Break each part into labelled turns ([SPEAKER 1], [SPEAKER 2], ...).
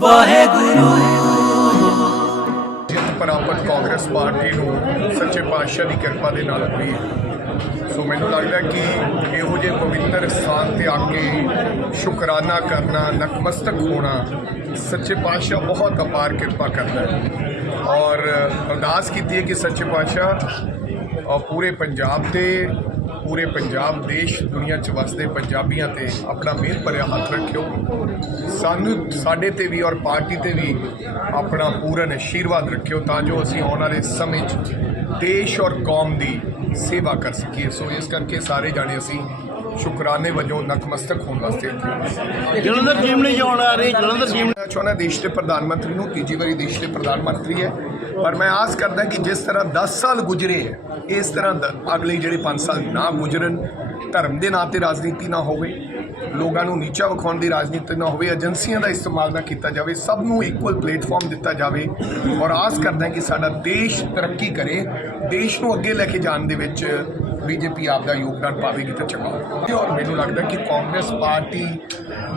[SPEAKER 1] ਵਾਹਿਗੁਰੂ ਜਿੱਤ ਪ੍ਰਾਪਤ ਕਾਂਗਰਸ ਪਾਰਟੀ ਨੂੰ ਸੱਚੇ ਪਾਤਸ਼ਾਹ ਦੀ ਕਿਰਪਾ ਦੇ ਨਾਲ ਵੀ ਸੋ ਮੈਨੂੰ ਲੱਗਦਾ ਕਿ ਇਹੋ ਜਿਹੇ ਪਵਿੱਤਰ ਸਥਾਨ ਤੇ ਆ ਕੇ ਸ਼ੁਕਰਾਨਾ ਕਰਨਾ ਨਕਮਸਤਕ ਹੋਣਾ ਸੱਚੇ ਪਾਤਸ਼ਾਹ ਬਹੁਤ ਅਪਾਰ ਕਿਰਪਾ ਕਰਦਾ ਹੈ ਔਰ ਅਰਦਾਸ ਕੀਤੀ ਹੈ ਕਿ ਸੱਚੇ ਪਾਤਸ਼ਾਹ ਪੂਰੇ ਪੰਜਾਬ ਤੇ ਪੂਰੇ ਪੰਜਾਬ ਦੇਸ਼ ਦੁਨੀਆ 'ਚ ਵਸਦੇ ਪੰਜਾਬੀਆਂ ਤੇ ਆਪਣਾ ਮਿਹਰ ਭਰਿਆ ਹੱਥ ਰੱਖਿਓ ਸਾਨੂੰ ਸਾਡੇ ਤੇ ਵੀ ਔਰ ਪਾਰਟੀ ਤੇ ਵੀ ਆਪਣਾ ਪੂਰਨ ਅਸ਼ੀਰਵਾਦ ਰੱਖਿਓ ਤਾਂ ਜੋ ਅਸੀਂ ਆਉਣ ਵਾਲੇ ਸਮੇਂ 'ਚ ਦੇਸ਼ ਔਰ ਕੌਮ ਦੀ ਸੇਵਾ ਕਰ ਸਕੀਏ ਸੋ ਇਸ ਕਰਕੇ ਸਾਰੇ ਜਾਣੇ ਅਸੀਂ ਸ਼ੁਕਰਾਨੇ ਵਜੋਂ ਨਤਮਸਤਕ ਹੋਣ ਵਾਸਤੇ ਜਲੰਧਰ ਟੀਮ ਨਹੀਂ ਜਾਣ ਆ ਰਹੀ ਜਲੰਧਰ ਟੀਮ ਚਾਹੁੰਦਾ ਦੇਸ਼ ਦੇ ਪ੍ਰਧਾਨ ਮੰਤਰੀ ਨੂੰ ਤੀਜੀ ਵਾਰੀ ਦੇਸ਼ ਦੇ ਪ੍ਰਧਾਨ ਮੰਤਰੀ ਹੈ ਪਰ ਮੈਂ ਆਸ ਕਰਦਾ ਕਿ ਜਿਸ ਤਰ੍ਹਾਂ 10 ਸਾਲ ਗੁਜ਼ਰੇ ਹੈ ਇਸ ਤਰ੍ਹਾਂ ਅਗਲੇ ਜਿਹੜੇ 5 ਸਾਲ ਨਾ ਗੁਜ਼ਰਨ ਧਰਮ ਦੇ ਨਾਂ ਤੇ ਰਾਜਨੀਤੀ ਨਾ ਹੋਵੇ ਲੋਕਾਂ ਨੂੰ ਨੀਚਾ ਵਿਖਾਉਣ ਦੀ ਰਾਜਨੀਤੀ ਨਾ ਹੋਵੇ ਏਜੰਸੀਆਂ ਦਾ ਇਸਤੇਮਾਲ ਨਾ ਕੀਤਾ ਜਾਵੇ ਸਭ ਨੂੰ ਇਕੁਅਲ ਪਲੇਟਫਾਰਮ ਦਿੱਤਾ ਜਾਵੇ ਔਰ ਆਸ ਕਰਦਾ ਕਿ ਸਾਡਾ ਦੇਸ਼ ਤਰੱਕੀ ਕਰੇ ਦੇਸ਼ ਨੂੰ ਅੱਗੇ ਲੈ ਕੇ ਜਾਣ ਦੇ ਵਿੱਚ ਬੀਜੇਪੀ ਆਪ ਦਾ ਯੋਗਦਾਨ ਪਾਵੇਗੀ ਤਾਂ ਚੰਗਾ ਹੋਵੇਗਾ ਔਰ ਮੈਨੂੰ ਲੱਗਦਾ ਕਿ ਕਾਂਗਰਸ ਪਾਰਟੀ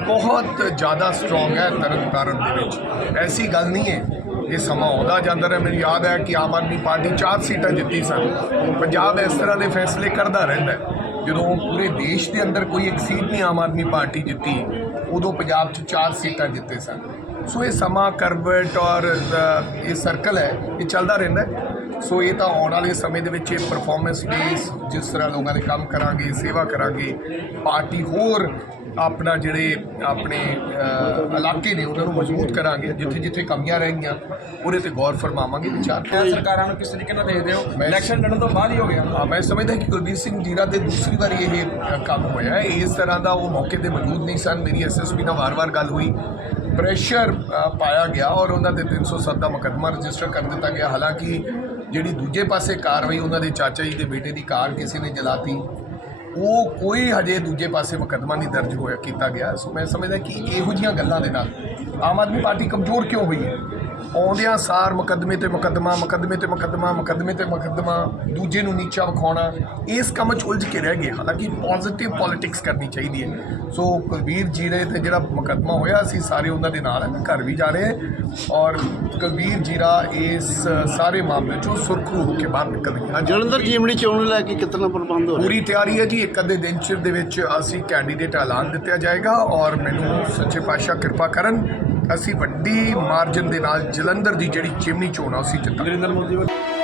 [SPEAKER 1] ਬਹੁਤ ਜ਼ਿਆਦਾ ਸਟਰੋਂਗ ਹੈ ਤਰਨਤਾਰਨ ਦੇ ਵਿੱਚ ਐਸੀ ਗੱਲ ਨਹੀਂ ਹੈ ਇਹ ਸਮਾਂ ਆਉਂਦਾ ਜਾਂਦਾ ਰਿਹਾ ਮੈਨੂੰ ਯਾਦ ਹੈ ਕਿ ਆਮ ਆਦਮੀ ਪਾਰਟੀ ਚਾਰ ਸੀਟਾਂ ਜਿੱਤੀ ਸਨ ਪੰਜਾਬ ਇਸ ਤਰ੍ਹਾਂ ਦੇ ਫੈਸਲੇ ਕਰਦਾ ਰਹਿੰਦਾ ਜਦੋਂ ਪੂਰੇ ਦੇਸ਼ ਦੇ ਅੰਦਰ ਕੋਈ ਇੱਕ ਸੀਟ ਨਹੀਂ ਆਮ ਆਦਮੀ ਪਾਰਟੀ ਜਿੱਤੀ ਉਦੋਂ ਪੰਜਾਬ 'ਚ ਚਾਰ ਸੀਟਾਂ ਜਿੱਤੇ ਸਨ ਸੋ ਇਹ ਸਮਾਂ ਕਰਵਟ ਔਰ ਇਹ ਸਰਕਲ ਹੈ ਇਹ ਚੱਲਦਾ ਰਹਿੰਦਾ ਸੋ ਇਹ ਤਾਂ ਆਉਣ ਵਾਲੇ ਸਮੇਂ ਦੇ ਵਿੱਚ ਇਹ ਪਰਫਾਰਮੈਂਸ ਬੇਸ ਜਿਸ ਤਰ੍ਹਾਂ ਲੋਕਾਂ ਦੇ ਕੰਮ ਕਰਾਂਗੇ ਸੇਵਾ ਕਰਾਂਗੇ ਪਾਰਟੀ ਹੋਰ ਆਪਣਾ ਜਿਹੜੇ ਆਪਣੇ ਇਲਾਕੇ ਨੇ ਉਹਨਾਂ ਨੂੰ ਮਜ਼ਬੂਤ ਕਰਾਂਗੇ ਜਿੱਥੇ ਜਿੱਥੇ ਕਮੀਆਂ ਰਹਿੰਗੀਆਂ ਉਹਦੇ ਤੇ ਗੌਰ ਫਰਮਾਵਾਂਗੇ ਵਿਚਾਰ ਸਰਕਾਰਾਂ ਨੂੰ ਕਿਸ ਤਰੀਕੇ ਨਾਲ ਦੇਖਦੇ ਹੋ ਇਲੈਕਸ਼ਨ ਲੜਨ ਤੋਂ ਬਾਅਦ ਹੀ ਹੋ ਗਿਆ ਹਾਂ ਮੈਂ ਸਮਝਦਾ ਕਿ ਕੁਲਬੀਰ ਸਿੰਘ ਜੀਰਾ ਤੇ ਦੂਸਰੀ ਵਾਰ ਇਹ ਕੰਮ ਹੋਇਆ ਇਸ ਤਰ੍ਹਾਂ ਦਾ ਉਹ ਮੌਕੇ ਤੇ ਮੌਜੂਦ ਨਹੀਂ ਸਨ ਮੇਰੀ ਐਸਐਸਪੀ ਨਾਲ ਵਾਰ-ਵਾਰ ਗੱਲ ਹੋਈ ਪ੍ਰੈਸ਼ਰ ਪਾਇਆ ਗਿਆ ਔਰ ਉਹਨਾਂ ਦੇ 307 ਦਾ ਮੁਕਦਮਾ ਰਜਿਸਟਰ ਕਰ ਦਿੱਤਾ ਗਿਆ ਹਾਲਾਂਕਿ ਜਿਹੜੀ ਦੂਜੇ ਪਾਸੇ ਕਾਰਵਾਈ ਉਹਨਾਂ ਦੇ ਚਾਚਾ ਜੀ ਦੇ ਬੇਟੇ ਦੀ ਕਾਰ ਕਿਸੇ ਨੇ ਜਲਾਤੀ ਉਹ ਕੋਈ ਹਜੇ ਦੂਜੇ ਪਾਸੇ ਮੁਕਦਮਾ ਨਹੀਂ ਦਰਜ ਹੋਇਆ ਕੀਤਾ ਗਿਆ ਸੋ ਮੈਂ ਸਮਝਦਾ ਕਿ ਇਹੋ ਜੀਆਂ ਗੱਲਾਂ ਦੇ ਨਾਲ ਆਮ ਆਦਮੀ ਪਾਰਟੀ ਕਮਜ਼ੋਰ ਕਿਉਂ ਹੋਈ ਹੈ ਆਉਂਦਿਆਂ ਸਾਰ ਮੁਕੱਦਮੇ ਤੇ ਮੁਕੱਦਮਾ ਮੁਕੱਦਮੇ ਤੇ ਮੁਕੱਦਮਾ ਮੁਕੱਦਮੇ ਤੇ ਮੁਕੱਦਮਾ ਦੂਜੇ ਨੂੰ ਨੀਚਾ ਵਿਖਾਉਣਾ ਇਸ ਕੰਮ 'ਚ ਉਲਝ ਕੇ ਰਹਿ ਗਏ ਹਾਲਾਂਕਿ ਪੋਜ਼ਿਟਿਵ ਪੋਲਿਟਿਕਸ ਕਰਨੀ ਚਾਹੀਦੀ ਹੈ ਸੋ ਕੁਲਵੀਰ ਦੇ ਤੇ ਜਿਹੜਾ ਮੁਕੱਦਮਾ ਹੋਇਆ ਅਸੀਂ ਸਾਰੇ ਉਹਨਾਂ ਦੇ ਨਾਲ ਹੈ ਘਰ ਵੀ ਜਾ ਰਹੇ ਹਾਂ ਔਰ ਕੁਲਵੀਰ ਜੀਰਾ ਇਸ ਸਾਰੇ ਮਾਮਲੇ 'ਚੋਂ ਸੁਰਖੂ ਹੋ ਕੇ ਬਾਹਰ ਨਿਕਲ ਗਿਆ ਜਲੰਧਰ ਜੀਮਣੀ ਚੋਣ ਨੂੰ ਲੈ ਕੇ ਕਿਤਨਾ ਪ੍ਰਬੰਧ ਹੋ ਰਿਹਾ ਪੂਰੀ ਤਿਆਰੀ ਹੈ ਜੀ ਇੱਕ ਅੱਧੇ ਦਿਨ ਚਿਰ ਦੇ ਵਿੱਚ ਅਸੀਂ ਕੈਂਡੀਡੇਟ ਐਲਾਨ ਦਿੱਤਾ ਜਾਏਗਾ ਔਰ ਮੈਨੂੰ ਸੱਚੇ ਪਾਤਸ਼ਾਹ ਕਿਰਪਾ ਕਰਨ ਅਸੀਂ ਵੱਡੀ ਮਾਰਜਨ ਦੇ ਨਾਲ ਜਲੰਧਰ ਦੀ ਜਿਹੜੀ ਚਿਮਨੀ ਚੋਣ ਆ ਉਸੇ ਜਿੱਤਾਂਗੇ ਨਰਿੰਦਰ ਮੋਦੀ